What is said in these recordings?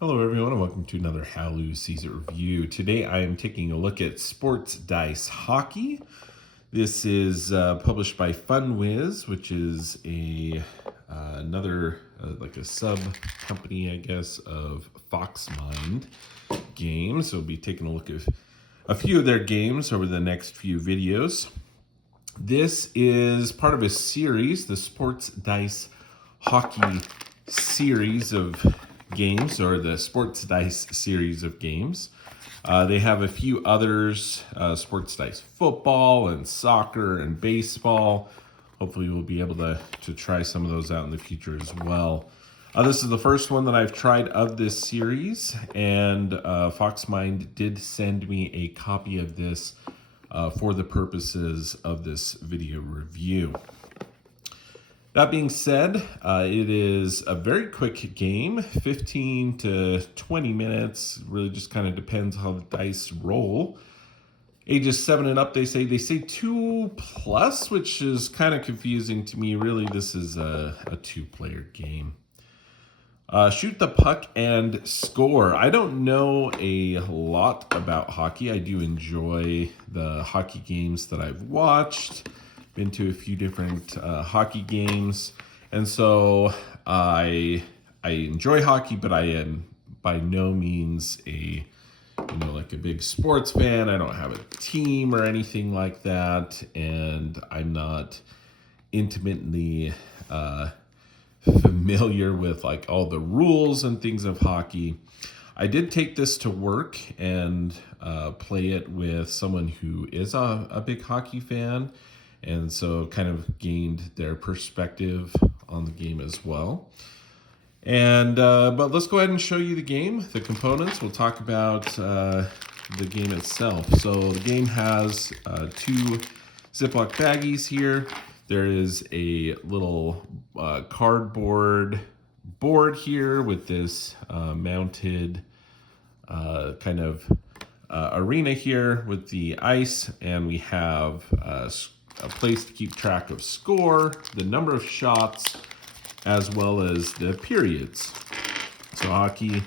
Hello everyone and welcome to another Hallyu Sees It review. Today I am taking a look at Sports Dice Hockey. This is published by FunWiz, which is another like a sub company, I guess, of Foxmind Games. So we'll be taking a look at a few of their games over the next few videos. This is part of a series, the Sports Dice Hockey series of games, or the Sports Dice series of games. They have a few others, Sports Dice Football and Soccer and Baseball. Hopefully we'll be able to try some of those out in the future as well. This is the first one that I've tried of this series, and Foxmind did send me a copy of this for the purposes of this video review. That being said, it is a very quick game, 15 to 20 minutes. Really just kind of depends how the dice roll. Ages 7 and up, they say 2+, which is kind of confusing to me. Really, this is a two-player game. Shoot the puck and score. I don't know a lot about hockey. I do enjoy the hockey games that I've watched. Been to a few different hockey games, and so I enjoy hockey, but I am by no means like a big sports fan. I don't have a team or anything like that, and I'm not intimately familiar with like all the rules and things of hockey. I did take this to work and play it with someone who is a big hockey fan, and so kind of gained their perspective on the game as well. And but let's go ahead and show you the game, the components. We'll talk about the game itself. So the game has two Ziploc baggies here. There is a little cardboard board here with this mounted kind of arena here with the ice, and we have a place to keep track of score, the number of shots, as well as the periods. So hockey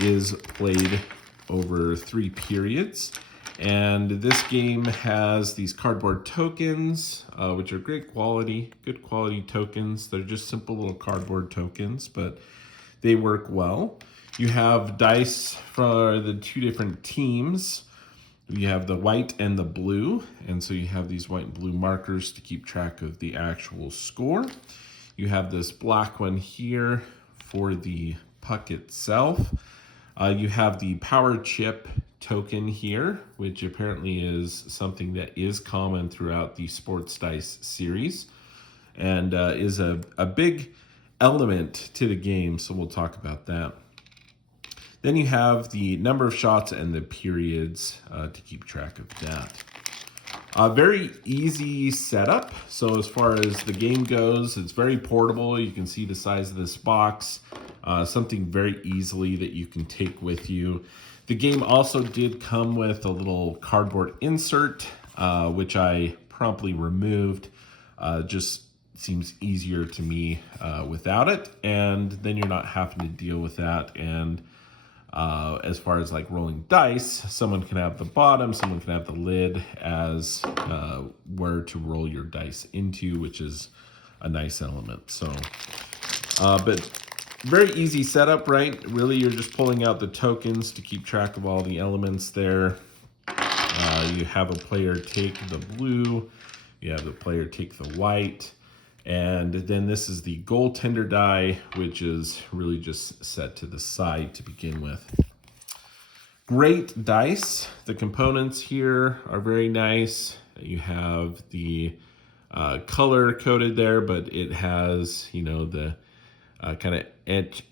is played over 3 periods. And this game has these cardboard tokens, which are good quality tokens. They're just simple little cardboard tokens, but they work well. You have dice for the 2 different teams. You have the white and the blue, and so you have these white and blue markers to keep track of the actual score. You have this black one here for the puck itself. You have the power chip token here, which apparently is something that is common throughout the Sports Dice series, and is a big element to the game, so we'll talk about that. Then you have the number of shots and the periods to keep track of that. Very easy setup. So as far as the game goes, it's very portable. You can see the size of this box. Something very easily that you can take with you. The game also did come with a little cardboard insert, which I promptly removed. Just seems easier to me without it. And then you're not having to deal with that. And as far as like rolling dice, someone can have the bottom, someone can have the lid as where to roll your dice into, which is a nice element. So, but very easy setup, right? Really, you're just pulling out the tokens to keep track of all the elements there. You have a player take the blue, you have the player take the white, and then this is the goaltender die, which is really just set to the side to begin with. Great dice. The components here are very nice. You have the color coded there, but it has, the kind of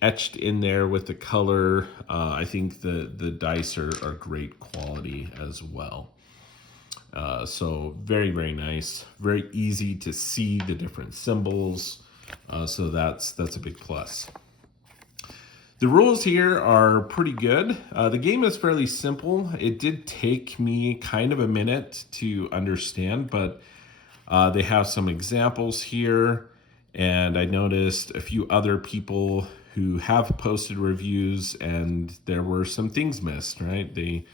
etched in there with the color. I think the dice are great quality as well. So very, very nice. Very easy to see the different symbols. So that's a big plus. The rules here are pretty good. The game is fairly simple. It did take me kind of a minute to understand, but they have some examples here. And I noticed a few other people who have posted reviews, and there were some things missed, right? They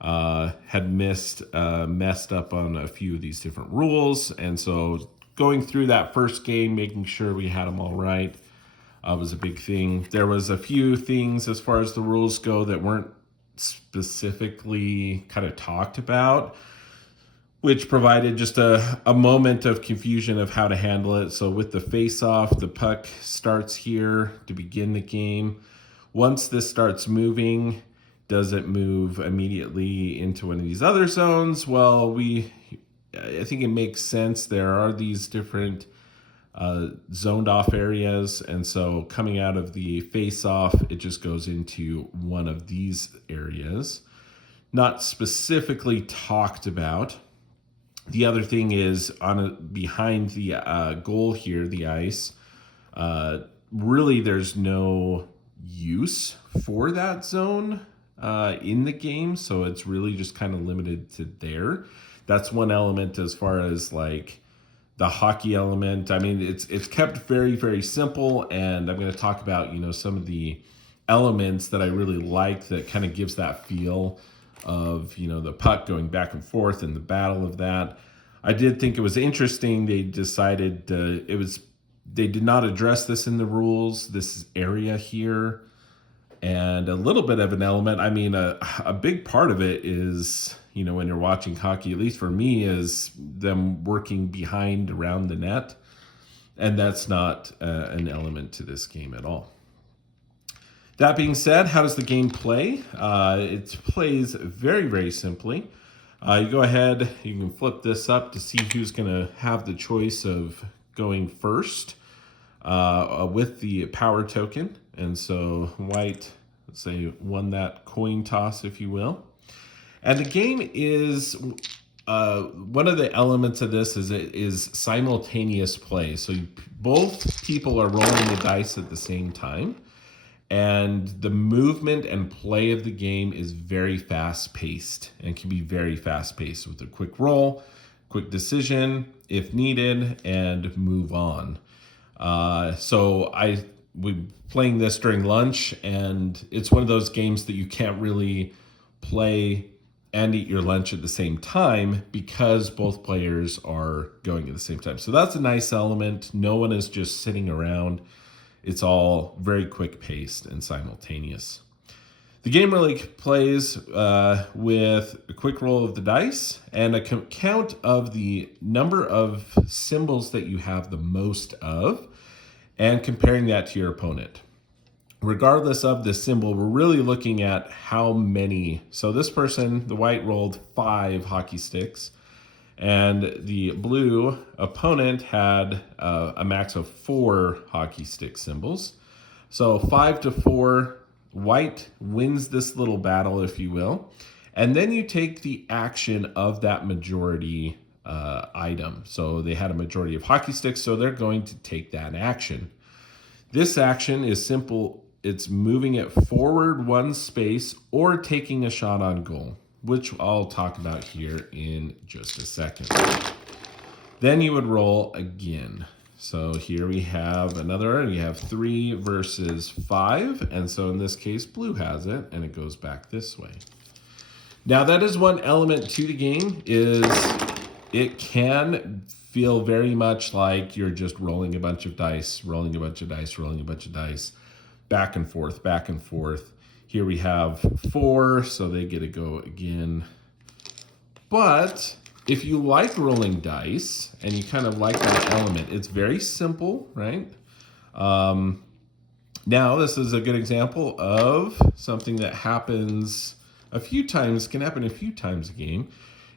had messed up on a few of these different rules. And so going through that first game, making sure we had them all right was a big thing. There was a few things as far as the rules go that weren't specifically kind of talked about, which provided just a moment of confusion of how to handle it. So with the face-off, the puck starts here to begin the game. Once this starts moving, does it move immediately into one of these other zones? Well, I think it makes sense. There are these different zoned off areas, and so coming out of the face-off, it just goes into one of these areas. Not specifically talked about. The other thing is behind the goal here, the ice, really there's no use for that zone in the game, so it's really just kind of limited to there. That's one element as far as like the hockey element. I mean, it's kept very, very simple, and I'm going to talk about, some of the elements that I really like that kind of gives that feel of, the puck going back and forth and the battle of that. I did think it was interesting. They decided they did not address this in the rules, this area here, and a little bit of an element. I mean, a big part of it is, when you're watching hockey, at least for me, is them working behind around the net. And that's not an element to this game at all. That being said, how does the game play? It plays very, very simply. You go ahead, you can flip this up to see who's going to have the choice of going first with the power token. And so white, let's say, won that coin toss, if you will. And the game is, one of the elements of this is simultaneous play. So both people are rolling the dice at the same time. And the movement and play of the game is very fast-paced and can be very fast-paced with a quick roll, quick decision if needed, and move on. So we playing this during lunch, and it's one of those games that you can't really play and eat your lunch at the same time because both players are going at the same time. So that's a nice element. No one is just sitting around. It's all very quick paced and simultaneous. The game really plays with a quick roll of the dice and a count of the number of symbols that you have the most of, and comparing that to your opponent. Regardless of the symbol, we're really looking at how many. So this person, the white, rolled 5 hockey sticks, and the blue opponent had a max of 4 hockey stick symbols. So 5-4, white wins this little battle, if you will. And then you take the action of that majority item. So they had a majority of hockey sticks, so they're going to take that action. This action is simple. It's moving it forward 1 space or taking a shot on goal, which I'll talk about here in just a second. Then you would roll again. So here we have we have 3 versus 5. And so in this case, blue has it, and it goes back this way. Now that is one element to the game, is it can feel very much like you're just rolling a bunch of dice, rolling a bunch of dice, rolling a bunch of dice, back and forth, back and forth. Here we have 4, so they get to go again. But if you like rolling dice and you kind of like that element, it's very simple, right? Now, this is a good example of something that happens a few times, can happen a few times a game,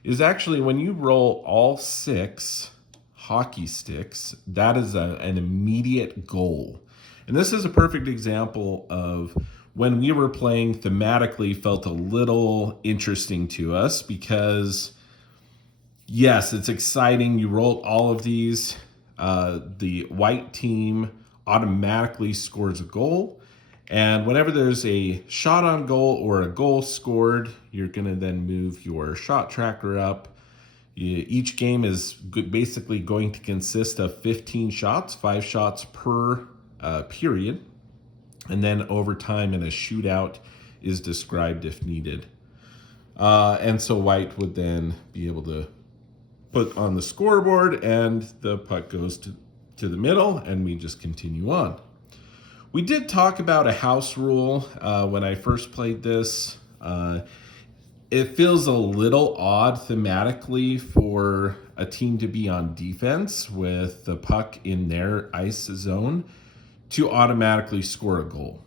is actually when you roll all 6 hockey sticks, that is an immediate goal. And this is a perfect example of when we were playing thematically felt a little interesting to us because, yes, it's exciting. You roll all of these. The white team automatically scores a goal. And whenever there's a shot on goal or a goal scored, you're going to then move your shot tracker up. Each game is basically going to consist of 15 shots, 5 shots per period. And then overtime in a shootout is described if needed. And so white would then be able to put on the scoreboard, and the puck goes to the middle, and we just continue on. We did talk about a house rule when I first played this. It feels a little odd thematically for a team to be on defense with the puck in their ice zone to automatically score a goal.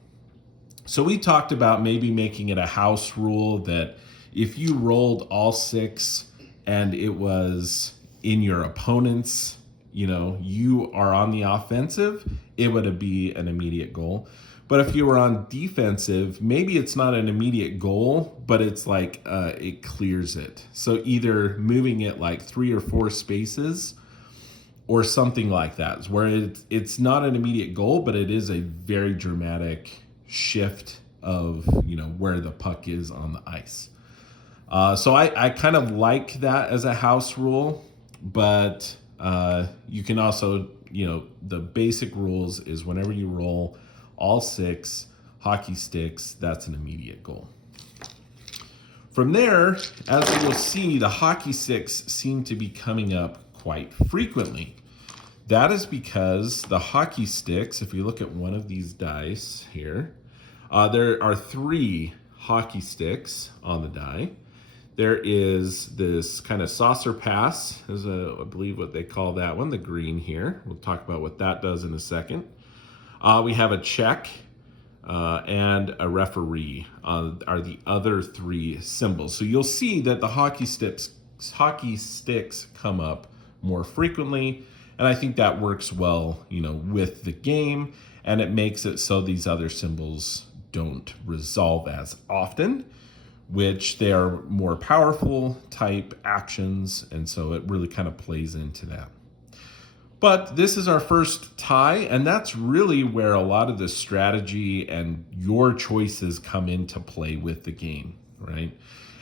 So we talked about maybe making it a house rule that if you rolled all 6 and it was in your opponent's, you are on the offensive, it would be an immediate goal. But if you were on defensive, maybe it's not an immediate goal, but it's like it clears it. So either moving it like 3 or 4 spaces or something like that, where it's not an immediate goal, but it is a very dramatic shift of where the puck is on the ice. So I kind of like that as a house rule, but you can also, the basic rules is whenever you roll all 6 hockey sticks, that's an immediate goal. From there, as you will see, the hockey sticks seem to be coming up quite frequently. That is because the hockey sticks, if you look at one of these dice here, there are 3 hockey sticks on the die. There is this kind of saucer pass, is I believe what they call that one, the green here. We'll talk about what that does in a second. We have a check and a referee are the other 3 symbols. So you'll see that the hockey sticks come up more frequently, and I think that works well, with the game, and it makes it so these other symbols don't resolve as often, which they are more powerful type actions, and so it really kind of plays into that. But this is our first tie, and that's really where a lot of the strategy and your choices come into play with the game, right?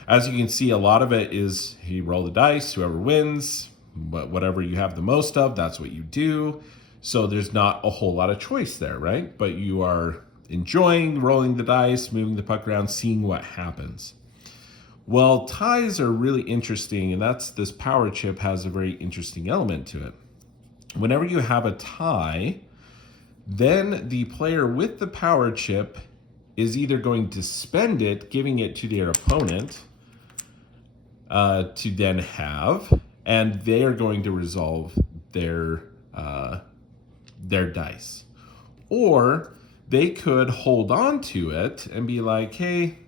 As you can see, a lot of it is you roll the dice, whoever wins, but whatever you have the most of, that's what you do. So there's not a whole lot of choice there, right? But you are enjoying rolling the dice, moving the puck around, seeing what happens. Well, ties are really interesting, and this power chip has a very interesting element to it. Whenever you have a tie, then the player with the power chip is either going to spend it, giving it to their opponent to then have, and they are going to resolve their dice. Or they could hold on to it and be like, hey,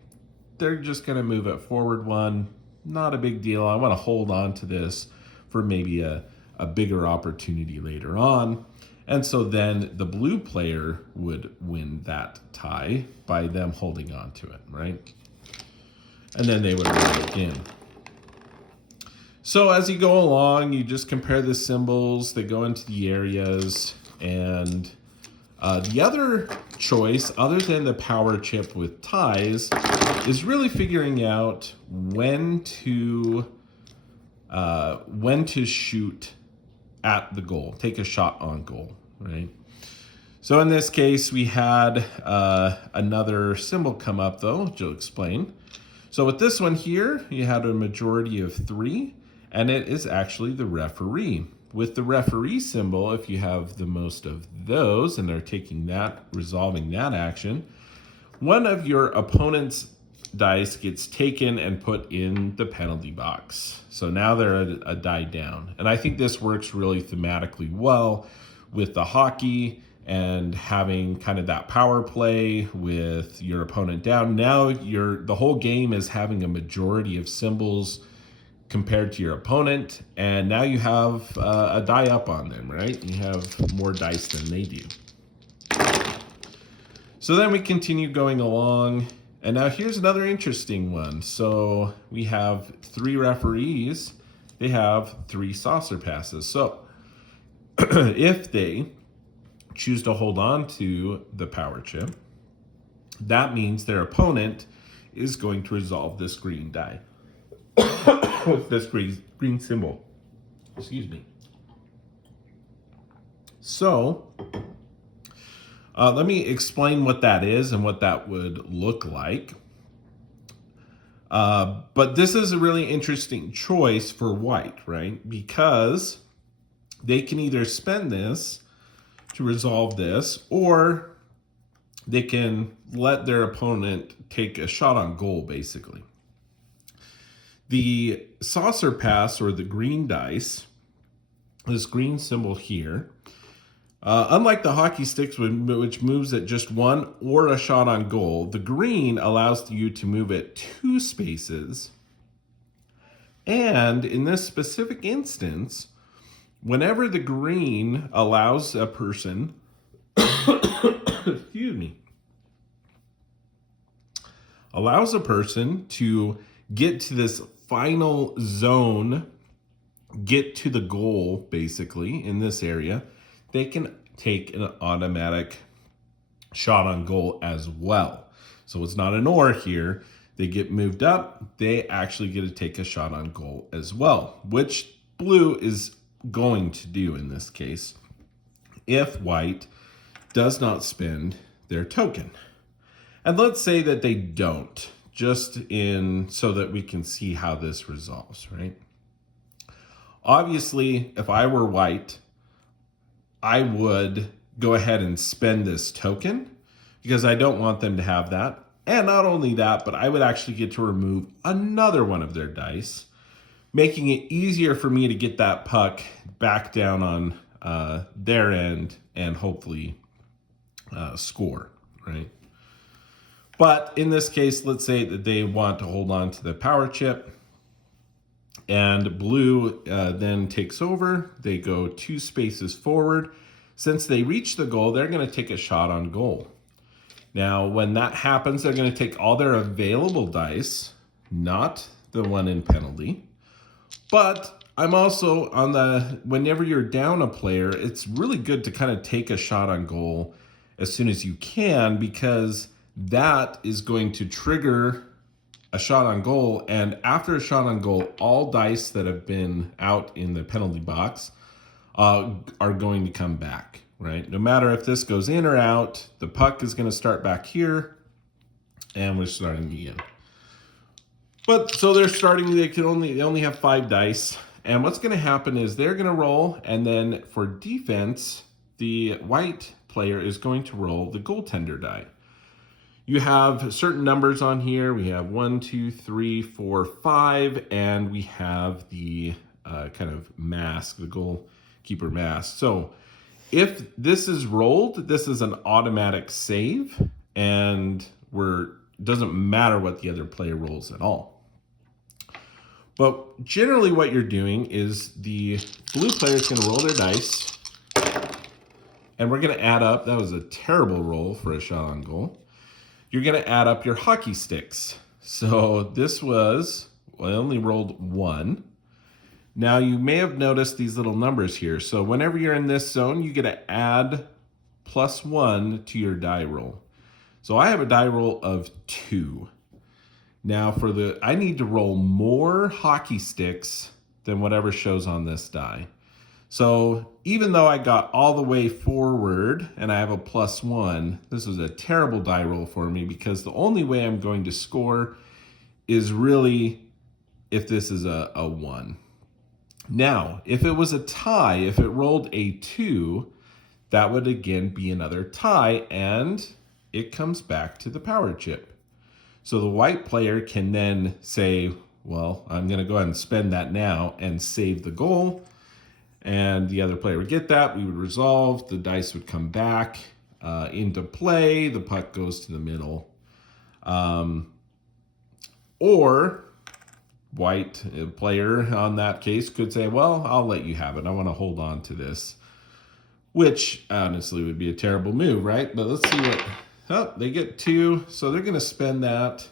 they're just going to move it forward 1. Not a big deal. I want to hold on to this for maybe a bigger opportunity later on. And so then the blue player would win that tie by them holding on to it, right? And then they would roll again. So as you go along, you just compare the symbols that go into the areas, and the other choice, other than the power chip with ties, is really figuring out when to shoot at the goal, take a shot on goal, right? So in this case, we had another symbol come up, though, which I'll explain. So with this one here, you had a majority of 3, and it is actually the referee. With the referee symbol, if you have the most of those, and they're taking that, resolving that action, one of your opponent's dice gets taken and put in the penalty box. So now they're a die down. And I think this works really thematically well with the hockey and having kind of that power play with your opponent down. Now the whole game is having a majority of symbols compared to your opponent, and now you have a die up on them, right? You have more dice than they do. So then we continue going along, and now here's another interesting one. So we have 3 referees. They have 3 saucer passes. So if they choose to hold on to the power chip, that means their opponent is going to resolve this green die. With this green symbol. Excuse me. So Let me explain what that is and what that would look like. But this is a really interesting choice for white, right? Because they can either spend this to resolve this, or they can let their opponent take a shot on goal, basically. The saucer pass, or the green dice, this green symbol here, unlike the hockey sticks, which moves at just one or a shot on goal, the green allows you to move at 2 spaces. And in this specific instance, whenever the green allows a person, excuse me, allows a person to get to this final zone, get to the goal, basically, in this area, they can take an automatic shot on goal as well. So it's not an or here. They get moved up, they actually get to take a shot on goal as well, which blue is going to do in this case if white does not spend their token. And let's say that they don't, just in so that we can see how this resolves, right? Obviously, if I were white, I would go ahead and spend this token because I don't want them to have that. And not only that, but I would actually get to remove another one of their dice, making it easier for me to get that puck back down on their end and hopefully score, right? But in this case, let's say that they want to hold on to the power chip, and blue then takes over. They go 2 spaces forward. Since they reach the goal, they're going to take a shot on goal. Now, when that happens, they're going to take all their available dice, not the one in penalty. But I'm also on the, whenever you're down a player, it's really good to kind of take a shot on goal as soon as you can, because that is going to trigger a shot on goal. And after a shot on goal, all dice that have been out in the penalty box are going to come back, right? No matter if this goes in or out, the puck is going to start back here, and we're starting again. But so they're starting, they only have 5 dice. And what's going to happen is they're going to roll, and then for defense, the white player is going to roll the goaltender die. You have certain numbers on here. We have 1, 2, 3, 4, 5, and we have the kind of mask, the goalkeeper mask. So if this is rolled, this is an automatic save, and doesn't matter what the other player rolls at all. But generally what you're doing is the blue player is going to roll their dice, and we're going to add up. That was a terrible roll for a shot on goal. You're going to add up your hockey sticks. So this was, well, I only rolled 1. Now you may have noticed these little numbers here. So whenever you're in this zone, you get to add +1 to your die roll. So I have a die roll of 2. Now I need to roll more hockey sticks than whatever shows on this die. So even though I got all the way forward and I have a +1, this was a terrible die roll for me, because the only way I'm going to score is really if this is a 1. Now, if it was a tie, if it rolled a 2, that would again be another tie, and it comes back to the power chip. So the white player can then say, well, I'm going to go ahead and spend that now and save the goal. And the other player would get that. We would resolve. The dice would come back into play. The puck goes to the middle. Or white player on that case could say, well, I'll let you have it. I want to hold on to this, which honestly would be a terrible move, right? But let's see what, oh, they get 2. So they're going to spend that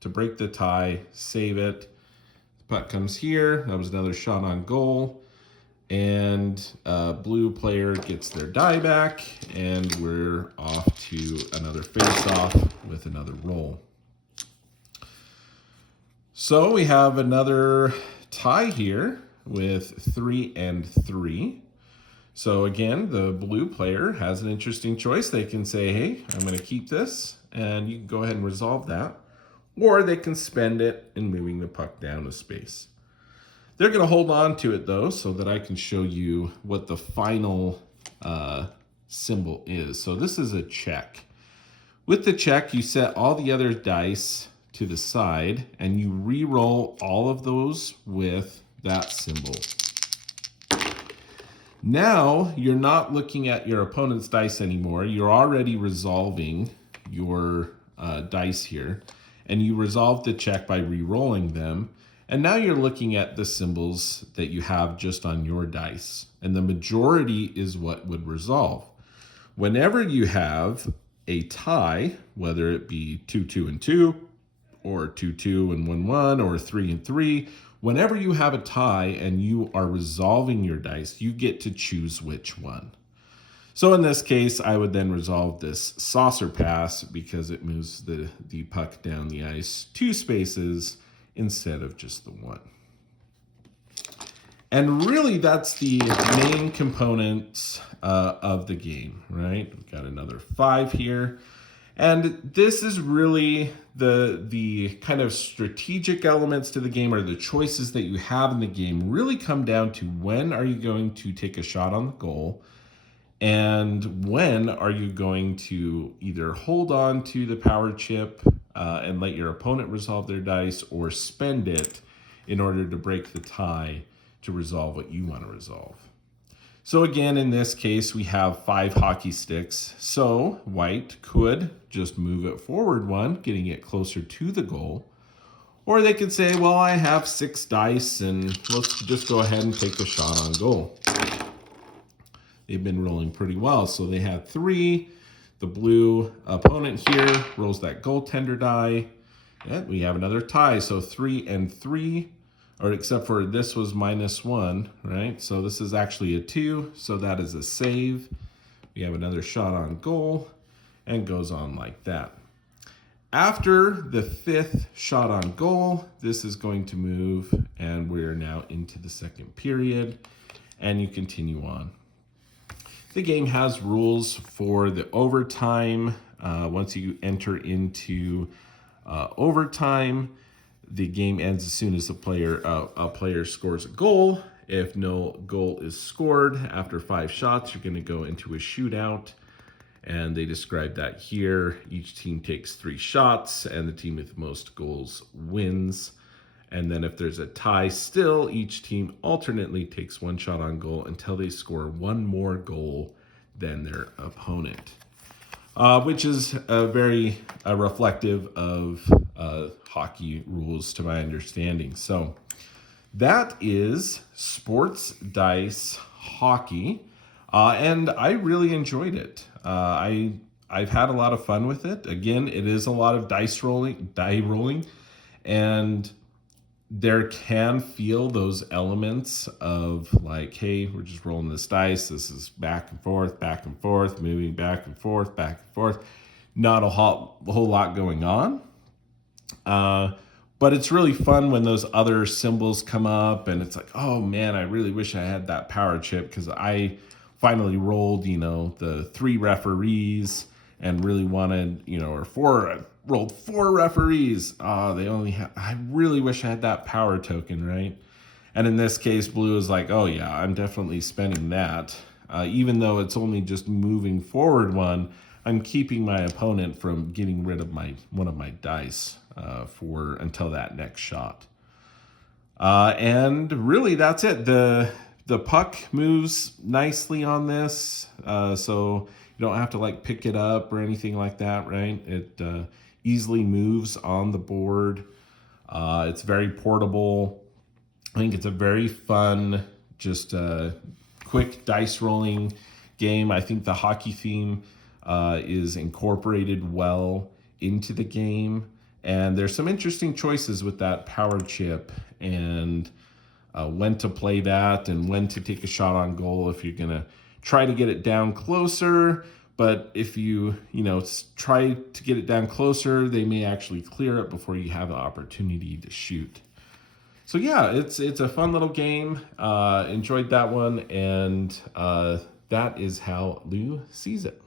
to break the tie, save it. The puck comes here. That was another shot on goal. And blue player gets their die back, and we're off to another face-off with another roll. So we have another tie here with 3 and 3. So again, the blue player has an interesting choice. They can say, hey, I'm going to keep this, and you can go ahead and resolve that. Or they can spend it in moving the puck down a space. They're going to hold on to it, though, so that I can show you what the final symbol is. So this is a check. With the check, you set all the other dice to the side, and you re-roll all of those with that symbol. Now, you're not looking at your opponent's dice anymore. You're already resolving your dice here, and you resolve the check by re-rolling them. And now you're looking at the symbols that you have just on your dice, and the majority is what would resolve. Whenever you have a tie, whether it be 2-2 and 2, or 2-2 and 1-1, or 3 and 3, whenever you have a tie and you are resolving your dice, you get to choose which one. So in this case, I would then resolve this saucer pass because it moves the puck down the ice 2 spaces instead of just the 1. And really, that's the main components of the game, right? We've got another 5 here. And this is really the kind of strategic elements to the game, or the choices that you have in the game, really come down to when are you going to take a shot on the goal, and when are you going to either hold on to the power chip and let your opponent resolve their dice, or spend it in order to break the tie to resolve what you want to resolve. So again, in this case, we have 5 hockey sticks. So white could just move it forward 1, getting it closer to the goal. Or they could say, well, I have 6 dice and let's just go ahead and take a shot on goal. They've been rolling pretty well. So they had 3. The blue opponent here rolls that goaltender die. And we have another tie. So 3 and 3. Or except for this was -1, right? So this is actually a 2, so that is a save. We have another shot on goal, and goes on like that. After the 5th shot on goal, this is going to move, and we're now into the second period, and you continue on. The game has rules for the overtime. Once you enter into overtime, the game ends as soon as a player scores a goal. If no goal is scored after 5 shots, you're going to go into a shootout. And they describe that here. Each team takes 3 shots, and the team with the most goals wins. And then if there's a tie still, each team alternately takes 1 shot on goal until they score 1 more goal than their opponent. Which is very reflective of hockey rules to my understanding. So that is Sports Dice Hockey, and I really enjoyed it. I've had a lot of fun with it. Again, it is a lot of die rolling, and there can feel those elements of like, hey, we're just rolling this dice. This is back and forth, moving back and forth. Not a whole lot going on. But it's really fun when those other symbols come up and it's like, oh man, I really wish I had that power chip because I finally rolled, the 3 referees and really wanted, or 4, I rolled 4 referees. I really wish I had that power token, right? And in this case, blue is like, oh yeah, I'm definitely spending that. Even though it's only just moving forward 1, I'm keeping my opponent from getting rid of one of my dice until that next shot. And really, that's it. The puck moves nicely on this, so you don't have to pick it up or anything like that, right? It easily moves on the board. It's very portable. I think it's a very fun, just quick dice rolling game. I think the hockey theme is incorporated well into the game. And there's some interesting choices with that power chip and when to play that and when to take a shot on goal if you're going to try to get it down closer. But if you try to get it down closer, they may actually clear it before you have the opportunity to shoot. So yeah, it's a fun little game. Enjoyed that one, and that is how Lou sees it.